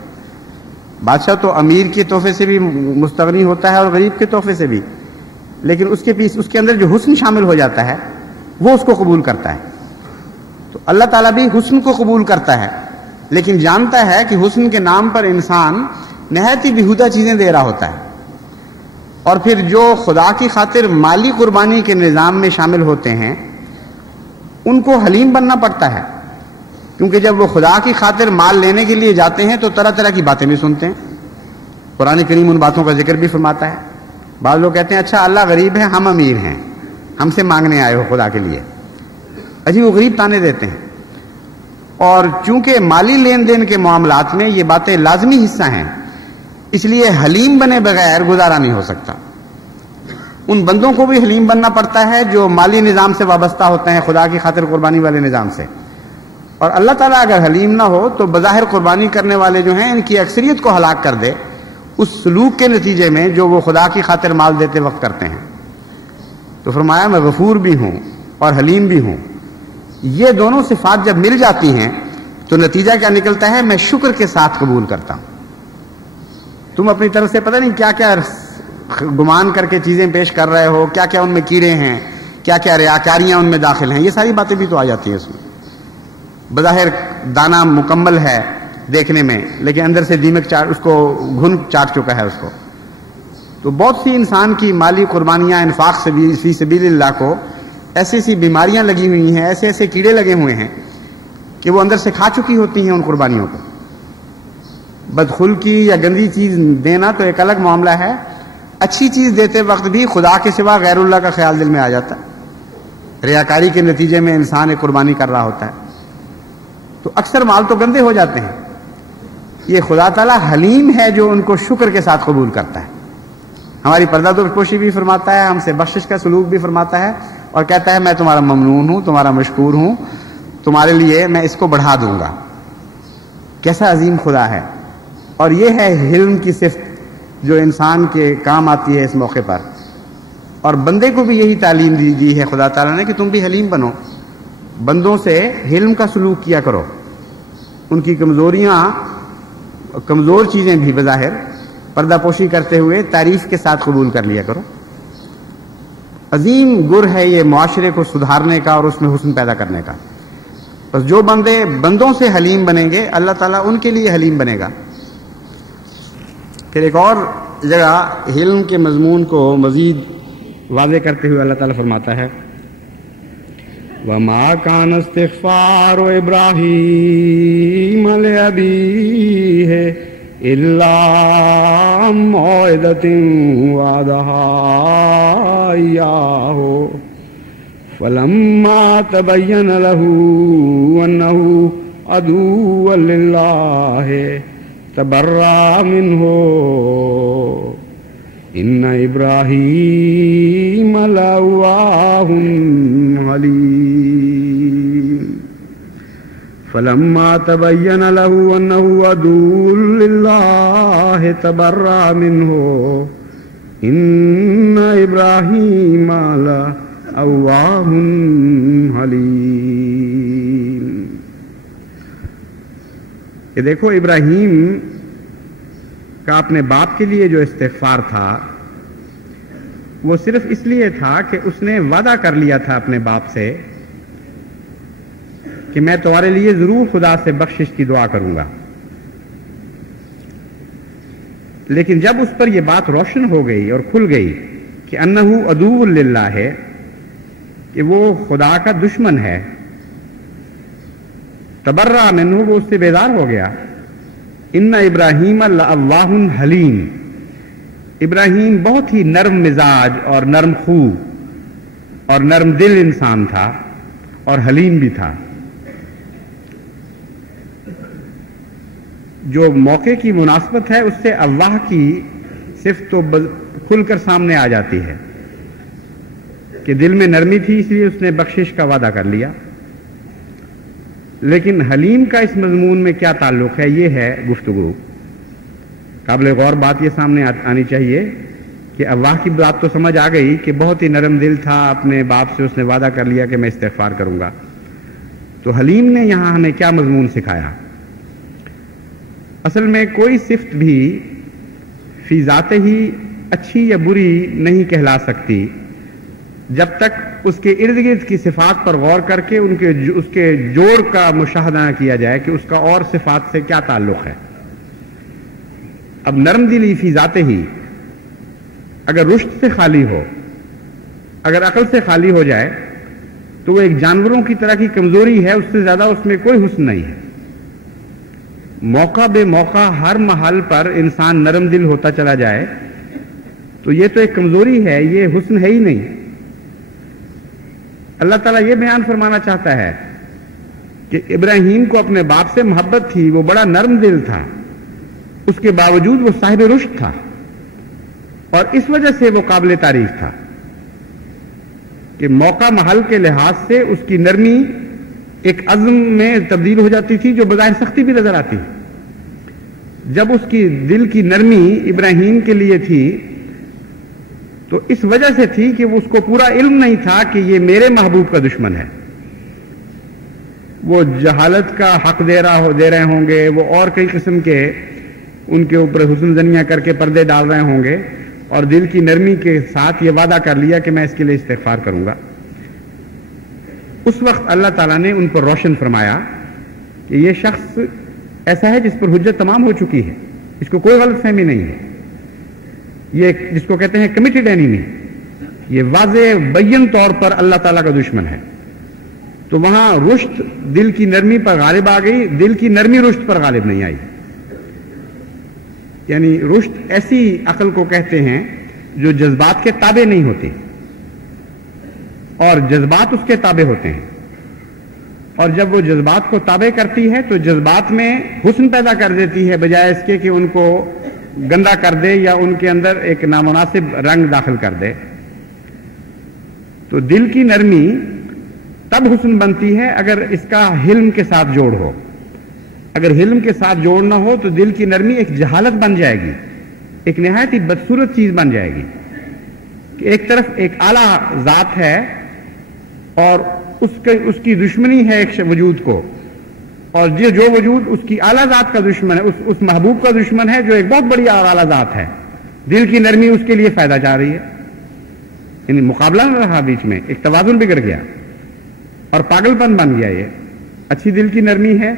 بادشاہ تو امیر کے تحفے سے بھی مستغنی ہوتا ہے اور غریب کے تحفے سے بھی، لیکن اس کے اندر جو حسن شامل ہو جاتا ہے وہ اس کو قبول کرتا ہے. تو اللہ تعالیٰ بھی حسن کو قبول کرتا ہے، لیکن جانتا ہے کہ حسن کے نام پر انسان نہایت ہی بیہودہ چیزیں دے رہا ہوتا ہے. اور پھر جو خدا کی خاطر مالی قربانی کے نظام میں شامل ہوتے ہیں ان کو حلیم بننا پڑتا ہے، کیونکہ جب وہ خدا کی خاطر مال لینے کے لیے جاتے ہیں تو طرح طرح کی باتیں بھی سنتے ہیں. قرآن کریم ان باتوں کا ذکر بھی فرماتا ہے. بعض لوگ کہتے ہیں اچھا اللہ غریب ہے، ہم امیر ہیں، ہم سے مانگنے آئے ہو خدا کے لیے. اجی وہ غریب تانے دیتے ہیں. اور چونکہ مالی لین دین کے معاملات میں یہ باتیں لازمی حصہ ہیں، اس لیے حلیم بنے بغیر گزارا نہیں ہو سکتا. ان بندوں کو بھی حلیم بننا پڑتا ہے جو مالی نظام سے وابستہ ہوتے ہیں، خدا کی خاطر قربانی والے نظام سے. اور اللہ تعالیٰ اگر حلیم نہ ہو تو بظاہر قربانی کرنے والے جو ہیں ان کی اکثریت کو ہلاک کر دے اس سلوک کے نتیجے میں جو وہ خدا کی خاطر مال دیتے وقت کرتے ہیں. تو فرمایا میں غفور بھی ہوں اور حلیم بھی ہوں. یہ دونوں صفات جب مل جاتی ہیں تو نتیجہ کیا نکلتا ہے؟ میں شکر کے ساتھ قبول کرتا ہوں. تم اپنی طرف سے پتہ نہیں کیا کیا گمان کر کے چیزیں پیش کر رہے ہو، کیا کیا ان میں کیڑے ہیں، کیا کیا ریاکاریاں ان میں داخل ہیں. یہ ساری باتیں بھی تو آ جاتی ہیں اس میں. بظاہر دانہ مکمل ہے دیکھنے میں، لیکن اندر سے دیمک چاٹ اس کو گھن چاٹ چکا ہے اس کو. تو بہت سی انسان کی مالی قربانیاں انفاق فی سبیل اللہ کو ایسی ایسی بیماریاں لگی ہوئی ہیں، ایسے ایسے کیڑے لگے ہوئے ہیں کہ وہ اندر سے کھا چکی ہوتی ہیں ان قربانیوں کو. بدخلقی یا گندی چیز دینا تو ایک الگ معاملہ ہے، اچھی چیز دیتے وقت بھی خدا کے سوا غیر اللہ کا خیال دل میں آ جاتا ہے. ریاکاری کے نتیجے میں انسان ایک قربانی کر رہا ہوتا ہے تو اکثر مال تو گندے ہو جاتے ہیں. یہ خدا تعالیٰ حلیم ہے جو ان کو شکر کے ساتھ قبول کرتا ہے. ہماری پردہ پوشی بھی فرماتا ہے، ہم سے بخشش کا سلوک بھی فرماتا ہے اور کہتا ہے میں تمہارا ممنون ہوں، تمہارا مشکور ہوں، تمہارے لیے میں اس کو بڑھا دوں گا. کیسا عظیم خدا ہے. اور یہ ہے حلم کی صفت جو انسان کے کام آتی ہے اس موقع پر. اور بندے کو بھی یہی تعلیم دی ہے خدا تعالیٰ نے کہ تم بھی حلیم بنو، بندوں سے حلم کا سلوک کیا کرو، ان کی کمزور چیزیں بھی بظاہر پردہ پوشی کرتے ہوئے تعریف کے ساتھ قبول کر لیا کرو. عظیم گر ہے یہ معاشرے کو سدھارنے کا اور اس میں حسن پیدا کرنے کا. بس جو بندے بندوں سے حلیم بنیں گے اللہ تعالیٰ ان کے لیے حلیم بنے گا. پھر ایک اور جگہ حلم کے مضمون کو مزید واضح کرتے ہوئے اللہ تعالیٰ فرماتا ہے وَمَا كَانَ اسْتِغْفَارُ إِبْرَاهِيمَ لِأَبِيهِ إِلَّا عَن مَّوْعِدَةٍ وَعَدَهَا إِيَّاهُ فَلَمَّا تَبَيَّنَ لَهُ أَنَّهُ عَدُوٌّ لِّلَّهِ تبرأ منه إن إبراهيم لأواه حليم فلما تبين له أنه عدو لله تبرأ منه إن إبراهيم لأواه حليم. کہ دیکھو ابراہیم کا اپنے باپ کے لیے جو استغفار تھا وہ صرف اس لیے تھا کہ اس نے وعدہ کر لیا تھا اپنے باپ سے کہ میں تمہارے لیے ضرور خدا سے بخشش کی دعا کروں گا. لیکن جب اس پر یہ بات روشن ہو گئی اور کھل گئی کہ انہ عدو للہ ہے، کہ وہ خدا کا دشمن ہے، تبرأ منہ، وہ اس سے بیزار ہو گیا. ان ابراہیم لأواہ حلیم، ابراہیم بہت ہی نرم مزاج اور نرم خو اور نرم دل انسان تھا اور حلیم بھی تھا. جو موقع کی مناسبت ہے اس سے اللہ کی صفت تو کھل کر سامنے آ جاتی ہے. کہ دل میں نرمی تھی اس لیے اس نے بخشش کا وعدہ کر لیا. لیکن حلیم کا اس مضمون میں کیا تعلق ہے، یہ ہے گفتگو. قابل غور بات یہ سامنے آنی چاہیے کہ افواہ کی بات تو سمجھ آ گئی کہ بہت ہی نرم دل تھا، اپنے باپ سے اس نے وعدہ کر لیا کہ میں استغفار کروں گا. تو حلیم نے یہاں ہمیں کیا مضمون سکھایا؟ اصل میں کوئی صفت بھی فی ذات ہی اچھی یا بری نہیں کہلا سکتی جب تک اس کے ارد گرد کی صفات پر غور کر کے اس کے جوڑ کا مشاہدہ نہ کیا جائے کہ اس کا اور صفات سے کیا تعلق ہے. اب نرم دلی فی ذات ہی اگر رشد سے خالی ہو، اگر عقل سے خالی ہو جائے تو وہ ایک جانوروں کی طرح کی کمزوری ہے، اس سے زیادہ اس میں کوئی حسن نہیں ہے. موقع بے موقع ہر محل پر انسان نرم دل ہوتا چلا جائے تو یہ تو ایک کمزوری ہے، یہ حسن ہے ہی نہیں. اللہ تعالیٰ یہ بیان فرمانا چاہتا ہے کہ ابراہیم کو اپنے باپ سے محبت تھی، وہ بڑا نرم دل تھا، اس کے باوجود وہ صاحب رشد تھا اور اس وجہ سے وہ قابل تعریف تھا کہ موقع محل کے لحاظ سے اس کی نرمی ایک عزم میں تبدیل ہو جاتی تھی جو بظاہر سختی بھی نظر آتی. جب اس کی دل کی نرمی ابراہیم کے لیے تھی تو اس وجہ سے تھی کہ اس کو پورا علم نہیں تھا کہ یہ میرے محبوب کا دشمن ہے. وہ جہالت کا حق دے رہے ہوں گے، وہ اور کئی قسم کے ان کے اوپر حسن زنیاں کر کے پردے ڈال رہے ہوں گے، اور دل کی نرمی کے ساتھ یہ وعدہ کر لیا کہ میں اس کے لیے استغفار کروں گا. اس وقت اللہ تعالیٰ نے ان پر روشن فرمایا کہ یہ شخص ایسا ہے جس پر حجت تمام ہو چکی ہے، اس کو کوئی غلط فہمی نہیں ہے، یہ جس کو کہتے ہیں کمیٹڈ اینیمی، یہ واضح بین طور پر اللہ تعالیٰ کا دشمن ہے. تو وہاں رشد دل کی نرمی پر غالب آ گئی، دل کی نرمی رشد پر غالب نہیں آئی. یعنی رشد ایسی عقل کو کہتے ہیں جو جذبات کے تابع نہیں ہوتی اور جذبات اس کے تابع ہوتے ہیں، اور جب وہ جذبات کو تابع کرتی ہے تو جذبات میں حسن پیدا کر دیتی ہے بجائے اس کے کہ ان کو گندا کر دے یا ان کے اندر ایک نامناسب رنگ داخل کر دے. تو دل کی نرمی تب حسن بنتی ہے اگر اس کا حلم کے ساتھ جوڑ ہو. اگر حلم کے ساتھ جوڑ نہ ہو تو دل کی نرمی ایک جہالت بن جائے گی، ایک نہایت ہی بدصورت چیز بن جائے گی کہ ایک طرف ایک اعلیٰ ذات ہے اور اس کی دشمنی ہے ایک وجود کو، اور جو وجود اس کی اعلیٰ ذات کا دشمن ہے، اس محبوب کا دشمن ہے جو ایک بہت بڑی اعلیٰ ذات ہے. دل کی نرمی اس کے لیے فائدہ چاہ رہی ہے، یعنی مقابلہ نہ رہا، بیچ میں ایک توازن بگڑ گیا اور پاگل پن بن گیا. یہ اچھی دل کی نرمی ہے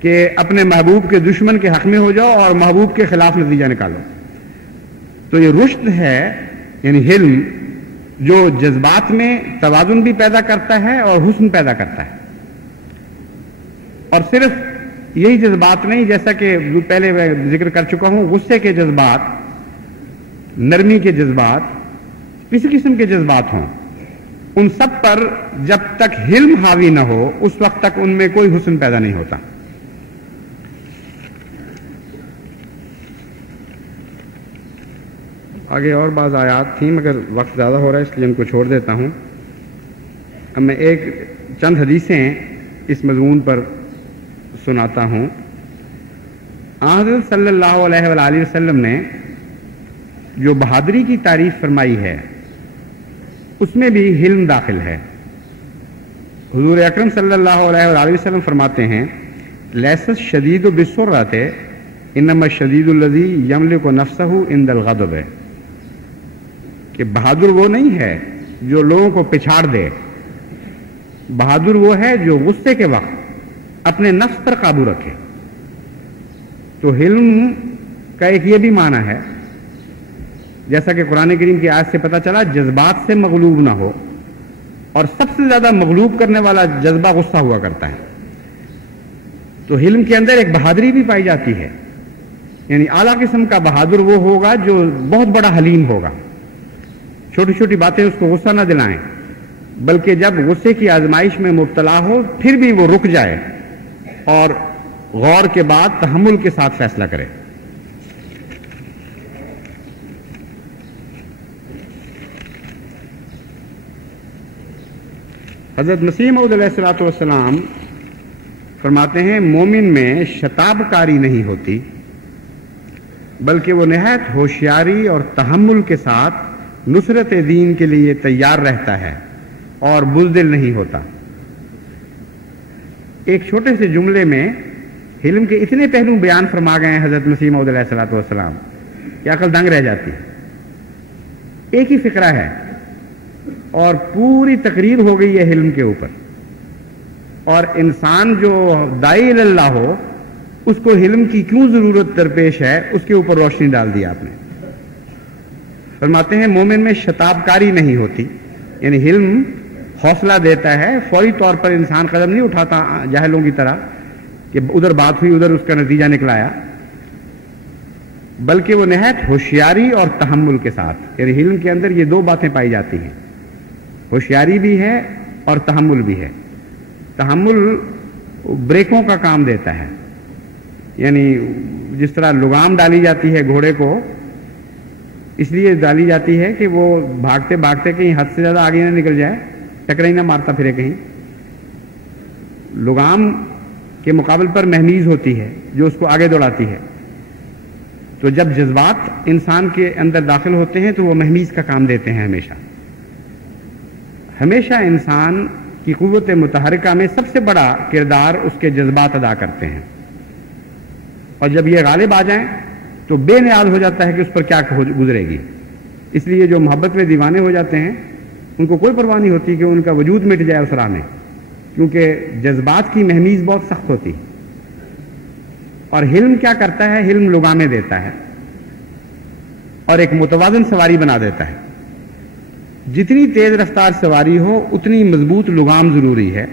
کہ اپنے محبوب کے دشمن کے حق میں ہو جاؤ اور محبوب کے خلاف نتیجہ نکالو. تو یہ رشد ہے، یعنی حلم، جو جذبات میں توازن بھی پیدا کرتا ہے اور حسن پیدا کرتا ہے. اور صرف یہی جذبات نہیں، جیسا کہ پہلے میں ذکر کر چکا ہوں، غصے کے جذبات، نرمی کے جذبات، کسی قسم کے جذبات ہوں، ان سب پر جب تک حلم حاوی نہ ہو اس وقت تک ان میں کوئی حسن پیدا نہیں ہوتا. آگے اور بعض آیات تھیں مگر وقت زیادہ ہو رہا ہے اس لیے ان کو چھوڑ دیتا ہوں. اب میں چند حدیثیں اس مضمون پر سناتا ہوں. حضرت صلی اللہ علیہ وآلہ وسلم نے جو بہادری کی تعریف فرمائی ہے اس میں بھی حلم داخل ہے. حضور اکرم صلی اللہ علیہ وآلہ وسلم فرماتے ہیں لیس الشدید بالسرعۃ انما الشدید الذی یملک نفسہ عند الغضب، کہ بہادر وہ نہیں ہے جو لوگوں کو پچھاڑ دے، بہادر وہ ہے جو غصے کے وقت اپنے نفس پر قابو رکھے. تو حلم کا ایک یہ بھی معنی ہے، جیسا کہ قرآن کریم کی آیت سے پتہ چلا، جذبات سے مغلوب نہ ہو، اور سب سے زیادہ مغلوب کرنے والا جذبہ غصہ ہوا کرتا ہے. تو حلم کے اندر ایک بہادری بھی پائی جاتی ہے، یعنی اعلیٰ قسم کا بہادر وہ ہوگا جو بہت بڑا حلیم ہوگا، چھوٹی چھوٹی باتیں اس کو غصہ نہ دلائیں، بلکہ جب غصے کی آزمائش میں مبتلا ہو پھر بھی وہ رک جائے اور غور کے بعد تحمل کے ساتھ فیصلہ کرے. حضرت مسیح موعود علیہ الصلوۃ والسلام فرماتے ہیں مومن میں شتاب کاری نہیں ہوتی، بلکہ وہ نہایت ہوشیاری اور تحمل کے ساتھ نصرت دین کے لیے تیار رہتا ہے اور بزدل نہیں ہوتا۔ ایک چھوٹے سے جملے میں حلم کے اتنے پہلو بیان فرما گئے ہیں حضرت مسیح موعود علیہ الصلوۃ والسلام کہ عقل دنگ رہ جاتی ہے۔ ایک ہی فقرہ ہے اور پوری تقریر ہو گئی ہے حلم کے اوپر، اور انسان جو داعی اللہ ہو اس کو حلم کی کیوں ضرورت درپیش ہے اس کے اوپر روشنی ڈال دی آپ نے۔ فرماتے ہیں مومن میں شتاب کاری نہیں ہوتی، یعنی حلم حوصلہ دیتا ہے، فوری طور پر انسان قدم نہیں اٹھاتا جاہلوں کی طرح کہ ادھر بات ہوئی ادھر اس کا نتیجہ نکلایا، بلکہ وہ نہایت ہوشیاری اور تحمل کے ساتھ، یعنی حلم کے اندر یہ دو باتیں پائی جاتی ہیں، ہوشیاری بھی ہے اور تحمل بھی ہے۔ تحمل بریکوں کا کام دیتا ہے، یعنی جس طرح لگام ڈالی جاتی ہے گھوڑے کو اس لیے ڈالی جاتی ہے کہ وہ بھاگتے بھاگتے کہیں حد سے زیادہ آگے نہ نکل جائے، ٹکرائی نہ مارتا پھرے کہیں۔ لگام کے مقابل پر مہمیز ہوتی ہے جو اس کو آگے دوڑاتی ہے، تو جب جذبات انسان کے اندر داخل ہوتے ہیں تو وہ مہمیز کا کام دیتے ہیں۔ ہمیشہ انسان کی قوت متحرکہ میں سب سے بڑا کردار اس کے جذبات ادا کرتے ہیں، اور جب یہ غالب آ جائیں تو بے نیاز ہو جاتا ہے کہ اس پر کیا گزرے گی۔ اس لیے جو محبت میں دیوانے ہو جاتے ہیں ان کو کوئی پرواہ نہیں ہوتی کہ ان کا وجود مٹ جائے اس راہ میں، کیونکہ جذبات کی مہمیز بہت سخت ہوتی ہے۔ اور حلم کیا کرتا ہے؟ حلم لگامیں دیتا ہے اور ایک متوازن سواری بنا دیتا ہے۔ جتنی تیز رفتار سواری ہو اتنی مضبوط لگام ضروری ہے،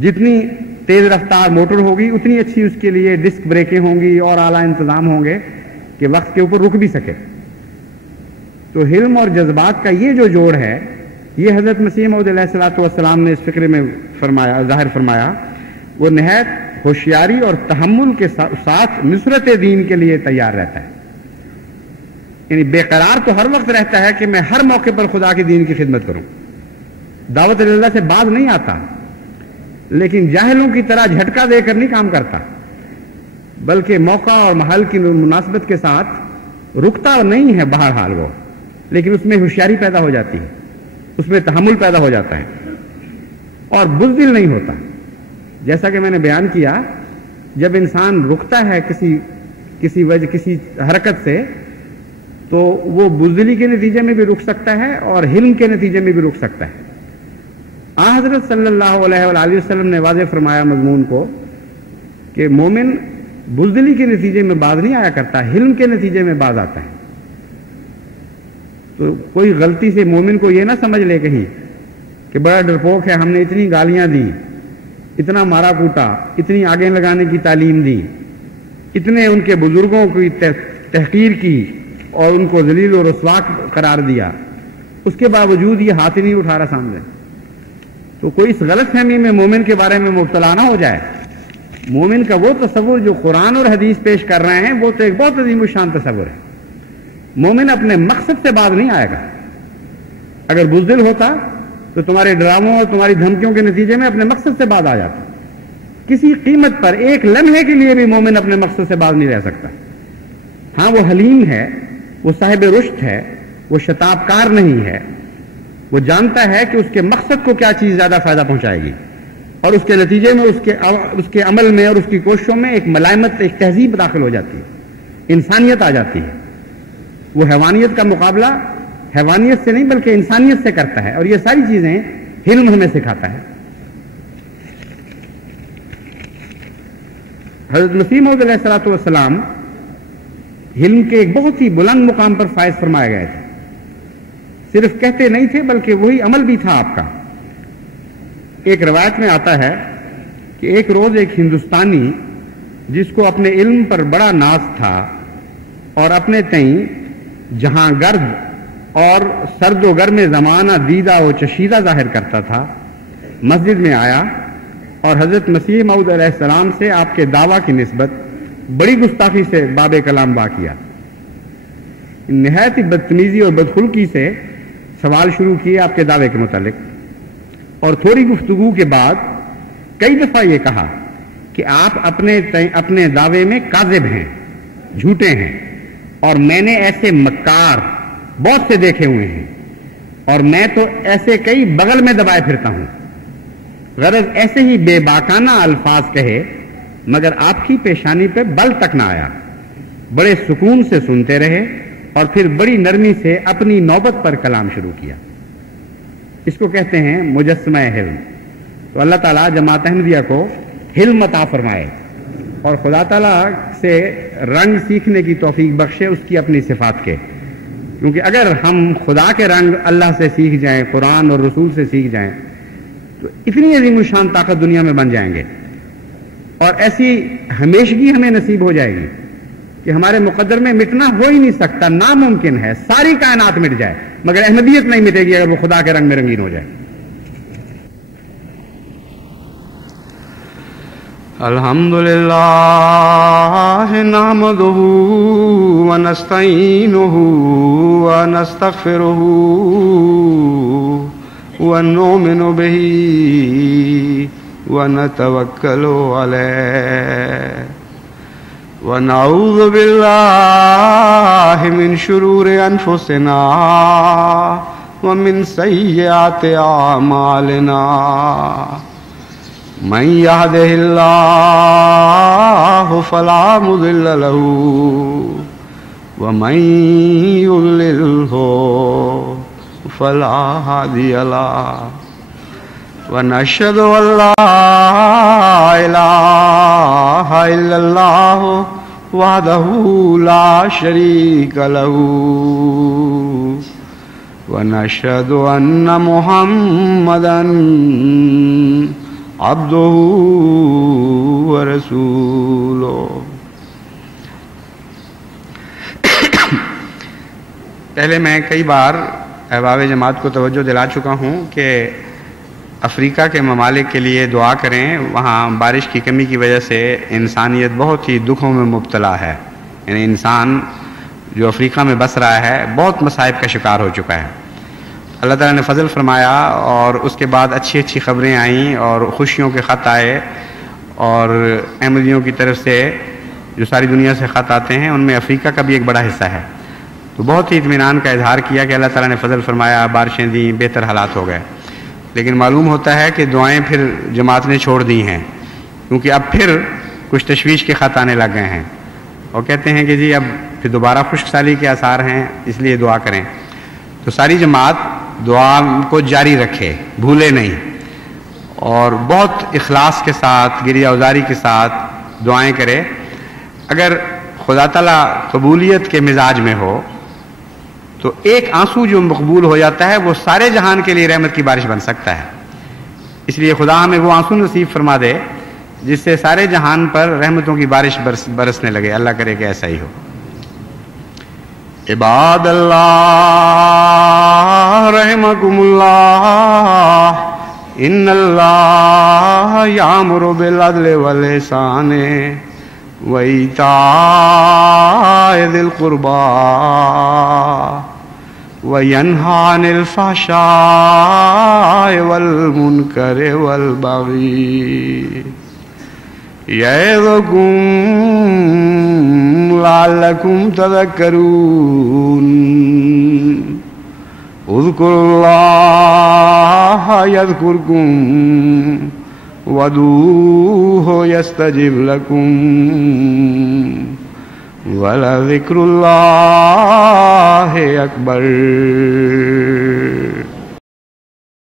جتنی تیز رفتار موٹر ہوگی اتنی اچھی اس کے لیے ڈسک بریکیں ہوں گی اور اعلیٰ انتظام ہوں گے کہ وقت کے اوپر رک بھی سکے۔ تو حلم اور جذبات کا یہ جو جوڑ ہے یہ حضرت مسیح موعود علیہ الصلوۃ والسلام نے اس فقرے میں ظاہر فرمایا، وہ نہایت ہوشیاری اور تحمل کے ساتھ نصرت دین کے لیے تیار رہتا ہے، یعنی بے قرار تو ہر وقت رہتا ہے کہ میں ہر موقع پر خدا کے دین کی خدمت کروں، دعوت اللہ سے باز نہیں آتا، لیکن جاہلوں کی طرح جھٹکا دے کر نہیں کام کرتا، بلکہ موقع اور محل کی مناسبت کے ساتھ رکتا نہیں ہے بہرحال وہ، لیکن اس میں ہوشیاری پیدا ہو جاتی ہے، اس میں تحمل پیدا ہو جاتا ہے اور بزدل نہیں ہوتا۔ جیسا کہ میں نے بیان کیا، جب انسان رکتا ہے کسی وجہ کسی حرکت سے تو وہ بزدلی کے نتیجے میں بھی رک سکتا ہے اور حلم کے نتیجے میں بھی رک سکتا ہے۔ حضرت صلی اللہ علیہ وآلہ وسلم نے واضح فرمایا مضمون کو کہ مومن بزدلی کے نتیجے میں باز نہیں آیا کرتا، حلم کے نتیجے میں باز آتا ہے۔ تو کوئی غلطی سے مومن کو یہ نہ سمجھ لے کہیں کہ بڑا ڈرپوک ہے، ہم نے اتنی گالیاں دی، اتنا مارا کوٹا، اتنی آگے لگانے کی تعلیم دی، اتنے ان کے بزرگوں کی تحقیر کی اور ان کو ذلیل و رسوا قرار دیا، اس کے باوجود یہ ہاتھ ہی نہیں اٹھا رہا سامنے۔ تو کوئی اس غلط فہمی میں مومن کے بارے میں مبتلا نہ ہو جائے۔ مومن کا وہ تصور جو قرآن اور حدیث پیش کر رہے ہیں وہ تو ایک بہت عظیم الشان تصور ہے۔ مومن اپنے مقصد سے باز نہیں آئے گا۔ اگر بزدل ہوتا تو تمہارے ڈراموں اور تمہاری دھمکیوں کے نتیجے میں اپنے مقصد سے باز آ جاتا۔ کسی قیمت پر ایک لمحے کے لیے بھی مومن اپنے مقصد سے باز نہیں رہ سکتا۔ ہاں وہ حلیم ہے، وہ صاحب رشد ہے، وہ شتاب کار نہیں ہے، وہ جانتا ہے کہ اس کے مقصد کو کیا چیز زیادہ فائدہ پہنچائے گی، اور اس کے نتیجے میں اس کے عمل میں اور اس کی کوششوں میں ایک ملائمت، ایک تہذیب داخل ہو جاتی ہے، انسانیت آ جاتی ہے۔ وہ حیوانیت کا مقابلہ حیوانیت سے نہیں بلکہ انسانیت سے کرتا ہے، اور یہ ساری چیزیں حلم ہمیں سکھاتا ہے۔ حضرت مسیح موعود علیہ الصلوۃ والسلام حلم کے ایک بہت ہی بلند مقام پر فائز فرمائے گئے تھے، صرف کہتے نہیں تھے بلکہ وہی عمل بھی تھا آپ کا۔ ایک روایت میں آتا ہے کہ ایک روز ایک ہندوستانی جس کو اپنے علم پر بڑا ناز تھا اور اپنے تئیں جہاں گرد اور سرد و گرم زمانہ دیدہ و چشیدہ ظاہر کرتا تھا، مسجد میں آیا اور حضرت مسیح موعود علیہ السلام سے آپ کے دعویٰ کی نسبت بڑی گستاخی سے باب کلام با کیا، نہایت ہی بدتمیزی اور بدخلقی سے سوال شروع کیے آپ کے دعوے کے متعلق۔ اور تھوڑی گفتگو کے بعد کئی دفعہ یہ کہا کہ آپ اپنے دعوے میں کاذب ہیں، جھوٹے ہیں، اور میں نے ایسے مکار بہت سے دیکھے ہوئے ہیں، اور میں تو ایسے کئی بغل میں دبائے پھرتا ہوں۔ غرض ایسے ہی بے باکانہ الفاظ کہے مگر آپ کی پیشانی پہ بل تک نہ آیا۔ بڑے سکون سے سنتے رہے اور پھر بڑی نرمی سے اپنی نوبت پر کلام شروع کیا۔ اس کو کہتے ہیں مجسمہ حلم۔ تو اللہ تعالیٰ جماعت احمدیہ کو حلم عطا فرمائے اور خدا تعالیٰ سے رنگ سیکھنے کی توفیق بخشے اس کی اپنی صفات کے، کیونکہ اگر ہم خدا کے رنگ اللہ سے سیکھ جائیں، قرآن اور رسول سے سیکھ جائیں، تو اتنی عظیم الشان طاقت دنیا میں بن جائیں گے، اور ایسی ہمیشگی ہمیں نصیب ہو جائے گی کہ ہمارے مقدر میں مٹنا ہو ہی نہیں سکتا، ناممکن ہے، ساری کائنات مٹ جائے مگر احمدیت نہیں مٹے گی اگر وہ خدا کے رنگ میں رنگین ہو جائے۔ الحمدللہ نحمدہ ونستعینہ ونستغفرہ ونؤمن بہ ونتوکل علیہ ونعوذ باللہ من شرور انفسنا ومن سیئات اعمالنا من یہدہ اللہ فلا مضل له ومن یضللہ فلا ہادی له ونشهد ان لا اله الا الله وحده لا شريك له ونشهد ان محمدا عبده ورسوله۔ پہلے میں کئی بار احباب جماعت کو توجہ دلا چکا ہوں کہ افریقہ کے ممالک کے لیے دعا کریں، وہاں بارش کی کمی کی وجہ سے انسانیت بہت ہی دکھوں میں مبتلا ہے، یعنی انسان جو افریقہ میں بس رہا ہے بہت مصائب کا شکار ہو چکا ہے۔ اللہ تعالیٰ نے فضل فرمایا اور اس کے بعد اچھی اچھی خبریں آئیں اور خوشیوں کے خط آئے، اور احمدیوں کی طرف سے جو ساری دنیا سے خط آتے ہیں ان میں افریقہ کا بھی ایک بڑا حصہ ہے۔ تو بہت ہی اطمینان کا اظہار کیا کہ اللہ تعالیٰ نے فضل فرمایا، بارشیں دیں، بہتر حالات ہو گئے۔ لیکن معلوم ہوتا ہے کہ دعائیں پھر جماعت نے چھوڑ دی ہیں، کیونکہ اب پھر کچھ تشویش کے خط آنے لگ گئے ہیں، اور کہتے ہیں کہ جی اب پھر دوبارہ خشک سالی کے آثار ہیں، اس لیے دعا کریں۔ تو ساری جماعت دعا کو جاری رکھے، بھولے نہیں، اور بہت اخلاص کے ساتھ، گریہ ازاری کے ساتھ دعائیں کرے۔ اگر خدا تعالیٰ قبولیت کے مزاج میں ہو تو ایک آنسو جو مقبول ہو جاتا ہے وہ سارے جہان کے لیے رحمت کی بارش بن سکتا ہے۔ اس لیے خدا ہمیں وہ آنسو نصیب فرما دے جس سے سارے جہان پر رحمتوں کی بارش برسنے لگے۔ اللہ کرے کہ ایسا ہی ہو۔ عباد اللہ رحمکم اللہ، ان اللہ یامر بالعدل والاحسان وایتاء ذی القربى وینہی عن الفحشاء والمنکر والبغی یعظکم لعلکم تذکرون۔ اذکروا اللہ یذکرکم وادعوہ یستجب لکم ولذکر اللہ اکبر۔